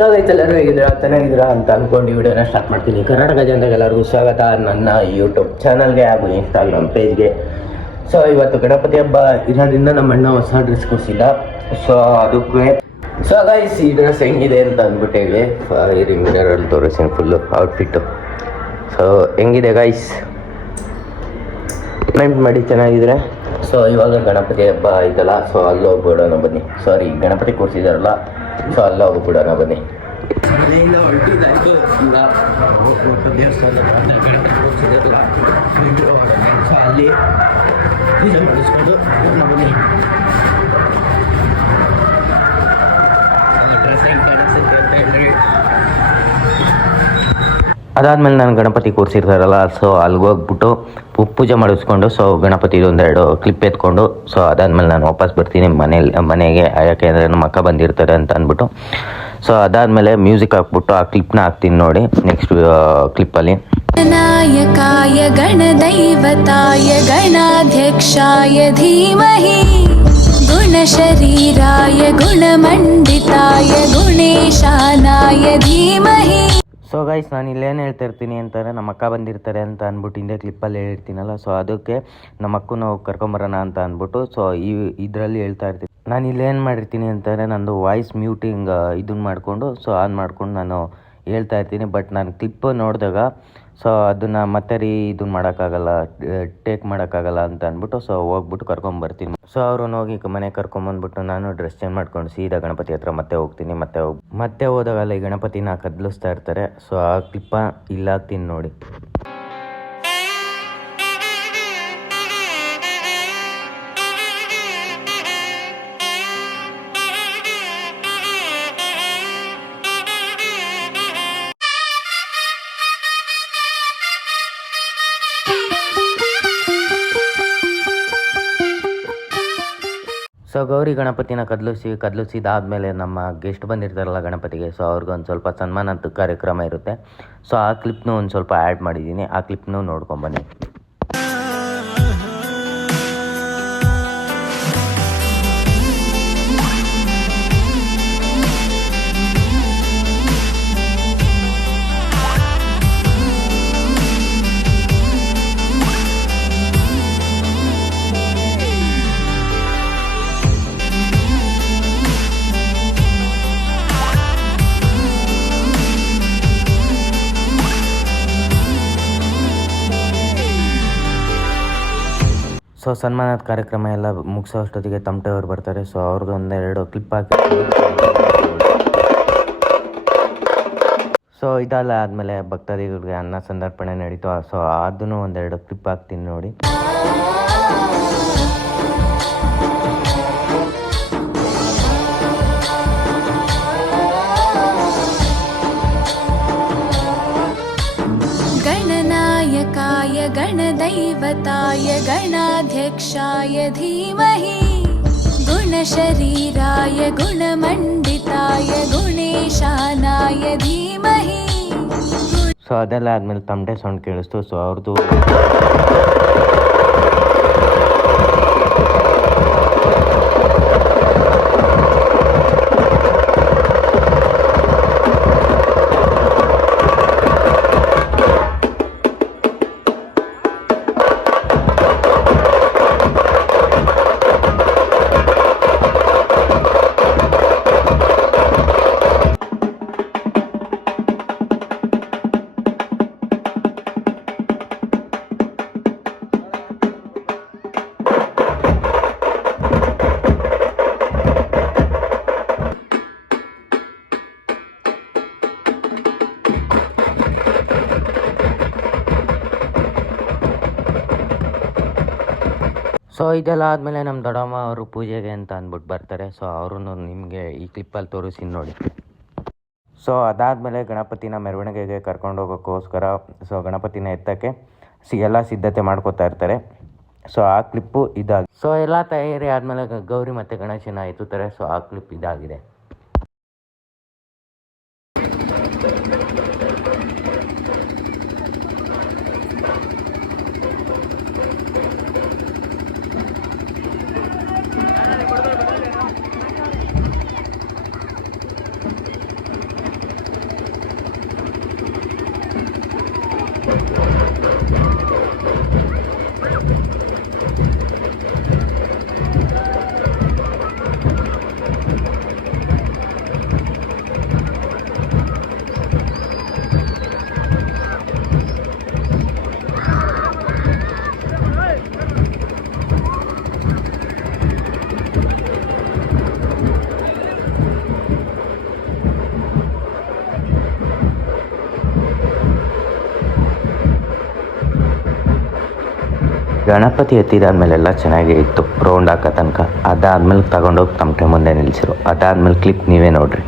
Hello guys, ಎಲ್ಲರೂ ಹೇಗಿದ್ದೀರಾ? ಚೆನ್ನಾಗಿದ್ದೀರಾ ಅಂತ ಅಂದ್ಕೊಂಡು ವಿಡಿಯೋನ ಸ್ಟಾರ್ಟ್ ಮಾಡ್ತೀನಿ. ಕರ್ನಾಟಕ ಜನತೆಗೆ ಎಲ್ಲರಿಗೂ ಸ್ವಾಗತ ನನ್ನ ಯೂಟ್ಯೂಬ್ ಚಾನಲ್ಗೆ ಹಾಗೂ ಇನ್ಸ್ಟಾಗ್ರಾಮ್ ಪೇಜ್ಗೆ. ಸೊ ಇವತ್ತು ಗಣಪತಿ ಹಬ್ಬ ಇರೋದ್ರಿಂದ ನಮ್ಮ ಅಣ್ಣ ಹೊಸ ಡ್ರೆಸ್ ಕೊಡಿಸಿಲ್ಲ. ಸೊ ಅದಕ್ಕೆ ಗೈಸ್ ಈ ಡ್ರೆಸ್ ಹೆಂಗಿದೆ ಅಂತ ಅಂದ್ಬಿಟ್ಟು ಹೇಳಿ ಈ ಮಿರರಲ್ಲಿ ತೋರಿಸ್ತೀನಿ ಫುಲ್ಲು ಔಟ್ಫಿಟ್ಟು. ಸೊ ಹೆಂಗಿದೆ ಗೈಸ್, ಕಮೆಂಟ್ ಮಾಡಿ ಚೆನ್ನಾಗಿದ್ರೆ. ಸೊ ಇವಾಗ ಗಣಪತಿ ಹಬ್ಬ ಆಯ್ತಲ್ಲ, ಸೊ ಅಲ್ಲಿ ಹೋಗ್ಬಿಡೋಣ ಬನ್ನಿ. ಸಾರಿ, ಗಣಪತಿ ಕೂರಿಸಿದಾರಲ್ಲ, ಸೊ ಅಲ್ಲಿ ಹೋಗ್ಬಿಡೋಣ ಬನ್ನಿ. ಮನೆಯಿಂದ ಹೊರಟಿದ್ದಾಯ್ತು. ಈಗ ದೇವಸ್ಥಾನ ಗಣಪತಿ ಕೂರಿಸಿದಾರಲ್ಲ, ಸೊ ಅಲ್ಲಿ ಪೂಜೆ ಮಾಡಿಸ್ಕೊಂಡು ಬನ್ನಿ. ಡ್ರೆಸ್ ಹೆಂಗೆ ಕಾಣಿಸುತ್ತೆ ಅಂತ ಹೇಳಿ ಅದಾದಮೇಲೆ ನಾನು ಗಣಪತಿ ಕೂರಿಸಿರ್ತಾರಲ್ಲ, ಸೊ ಅಲ್ಲಿಗೆ ಹೋಗ್ಬಿಟ್ಟು ಪೂಜೆ ಮಾಡಿಸ್ಕೊಂಡು ಸೊ ಗಣಪತಿದು ಒಂದೆರಡು ಕ್ಲಿಪ್ ಎತ್ಕೊಂಡು ಸೊ ಅದಾದಮೇಲೆ ನಾನು ವಾಪಸ್ ಬರ್ತೀನಿ ಮನೆಗೆ. ಯಾಕೆಂದರೆ ನಮ್ಮ ಅಕ್ಕ ಬಂದಿರ್ತಾರೆ ಅಂತ ಅಂದ್ಬಿಟ್ಟು. ಸೊ ಅದಾದಮೇಲೆ ಮ್ಯೂಸಿಕ್ ಹಾಕ್ಬಿಟ್ಟು ಆ ಕ್ಲಿಪ್ನ ಹಾಕ್ತೀನಿ ನೋಡಿ ನೆಕ್ಸ್ಟ್ ಕ್ಲಿಪ್ಪಲ್ಲಿ. ನಾಯಕಾಯ ಗಣದೈವತಾಯ ಗಣಾಧ್ಯಕ್ಷಾಯ ಧೀಮಹಿ ಗುಣಶರೀರಾಯ ಗುಣಮಂಡಿತಾಯ ಗುಣೇಶಾನಾಯ ಧೀಮಹಿ. ಸೊ ಗೈಸ್, ನಾನು ಇಲ್ಲೇನು ಹೇಳ್ತಾ ಇರ್ತೀನಿ ಅಂತಾರೆ, ನಮ್ಮ ಅಕ್ಕ ಬಂದಿರ್ತಾರೆ ಅಂತ ಅಂದ್ಬಿಟ್ಟು ಹಿಂದೆ ಕ್ಲಿಪ್ಪಲ್ಲಿ ಹೇಳಿರ್ತೀನಲ್ಲ, ಸೊ ಅದಕ್ಕೆ ನಮ್ಮ ಅಕ್ಕನ ಕರ್ಕೊಂಬರೋಣ ಅಂತ ಅಂದ್ಬಿಟ್ಟು ಸೊ ಇದರಲ್ಲಿ ಹೇಳ್ತಾ ಇರ್ತೀನಿ. ನಾನು ಇಲ್ಲೇನು ಮಾಡಿರ್ತೀನಿ ಅಂತಾರೆ, ನಂದು ವಾಯ್ಸ್ ಮ್ಯೂಟಿಂಗ್ ಇದನ್ನ ಮಾಡಿಕೊಂಡು ಸೊ ಆನ್ ಮಾಡ್ಕೊಂಡು ನಾನು ಹೇಳ್ತಾ ಇರ್ತೀನಿ. ಬಟ್ ನಾನು ಕ್ಲಿಪ್ ನೋಡಿದಾಗ ಸೊ ಅದನ್ನು ಮತ್ತೆ ಇದನ್ನ ಮಾಡೋಕ್ಕಾಗಲ್ಲ, ಟೇಕ್ ಮಾಡೋಕ್ಕಾಗಲ್ಲ ಅಂತ ಅಂದ್ಬಿಟ್ಟು ಸೊ ಹೋಗ್ಬಿಟ್ಟು ಕರ್ಕೊಂಬರ್ತೀನಿ. ಸೊ ಅವ್ರನ್ನ ಹೋಗಿ ಮನೆಗೆ ಕರ್ಕೊಂಬಂದ್ಬಿಟ್ಟು ನಾನು ಡ್ರೆಸ್ ಚೇಂಜ್ ಮಾಡ್ಕೊಂಡು ಸೀದಾ ಗಣಪತಿ ಹತ್ರ ಮತ್ತೆ ಹೋಗ್ತೀನಿ. ಮತ್ತೆ ಹೋದಾಗಲ್ಲ ಈ ಗಣಪತಿನ ಕದಲಿಸ್ತಾ ಇರ್ತಾರೆ. ಸೊ ಆ ಕ್ಲಿಪ್ಪ ಇಲ್ಲಾಗ್ತೀನಿ ನೋಡಿ. ಸೊ ಗೌರಿ ಗಣಪತಿನ ಕದಲಿಸಿದಾದ್ಮೇಲೆ ನಮ್ಮ ಗೆಸ್ಟ್ ಬಂದಿರ್ತಾರಲ್ಲ ಗಣಪತಿಗೆ, ಸೊ ಅವ್ರಿಗೆ ಒಂದು ಸ್ವಲ್ಪ ಸನ್ಮಾನದ ಕಾರ್ಯಕ್ರಮ ಇರುತ್ತೆ. ಸೊ ಆ ಕ್ಲಿಪ್ನೂ ಒಂದು ಸ್ವಲ್ಪ ಆ್ಯಡ್ ಮಾಡಿದ್ದೀನಿ, ಆ ಕ್ಲಿಪ್ನೂ ನೋಡ್ಕೊಂಬನ್ನಿ. ಸೊ ಸನ್ಮಾನದ ಕಾರ್ಯಕ್ರಮ ಎಲ್ಲ ಮುಗಿಸೋ ಅಷ್ಟೊತ್ತಿಗೆ ತಮಟೆ ಅವ್ರು ಬರ್ತಾರೆ. ಸೊ ಅವ್ರದ್ದು ಒಂದೆರಡು ಕ್ಲಿಪ್ ಹಾಕಿ ಸೊ ಇದೆಲ್ಲ ಆದಮೇಲೆ ಭಕ್ತಾದಿಗಳಿಗೆ ಅನ್ನ ಸಂದರ್ಪಣೆ ನಡೀತು. ಸೊ ಅದನ್ನು ಒಂದೆರಡು ಕ್ಲಿಪ್ ಹಾಕ್ತೀನಿ ನೋಡಿ. गणनायकाय गणदैवताय गणाध्यक्षाय धीमहि गुणशरीराय गुणमंडिताय गुणेशानाय धीमहि. ಸೊ ಅದೆಲ್ಲ ಆದಮೇಲೆ ತಮಟೆ ಸೌಂಡ್ ಕೇಳಿಸ್ತು. ಸೊ ಅವ್ರದ್ದು ಸೊ ಇದೆಲ್ಲ ಆದಮೇಲೆ ನಮ್ಮ ದೊಡ್ಡಮ್ಮ ಅವರು ಪೂಜೆಗೆ ಅಂತ ಅಂದ್ಬಿಟ್ಟು ಬರ್ತಾರೆ. ಸೊ ಅವರು ನಿಮಗೆ ಈ ಕ್ಲಿಪ್ಪಲ್ಲಿ ತೋರಿಸ್ತೀನಿ ನೋಡಿ. ಸೊ ಅದಾದಮೇಲೆ ಗಣಪತಿನ ಮೆರವಣಿಗೆಗೆ ಕರ್ಕೊಂಡು ಹೋಗೋಕ್ಕೋಸ್ಕರ ಸೊ ಗಣಪತಿನ ಎತ್ತಕ್ಕೆ ಎಲ್ಲ ಸಿದ್ಧತೆ ಮಾಡ್ಕೋತಾ ಇರ್ತಾರೆ. ಸೊ ಆ ಕ್ಲಿಪ್ಪು ಇದಾಗಿದೆ. ಸೊ ಎಲ್ಲ ತಯಾರಿ ಆದಮೇಲೆ ಗೌರಿ ಮತ್ತು ಗಣೇಶನ ಎತ್ತುತ್ತಾರೆ. ಸೊ ಆ ಕ್ಲಿಪ್ ಇದಾಗಿದೆ. ಗಣಪತಿ ಎತ್ತಿದಾದ್ಮೇಲೆ ಎಲ್ಲ ಚೆನ್ನಾಗೇ ಇತ್ತು ರೌಂಡ್ ಹಾಕೋ ತನಕ. ಅದಾದ್ಮೇಲೆ ತಗೊಂಡೋಗಿ ತಮಟೆ ಮುಂದೆ ನಿಲ್ಲಿಸಿರು. ಅದಾದ್ಮೇಲೆ ಕ್ಲಿಪ್ ನೀವೇ ನೋಡ್ರಿ.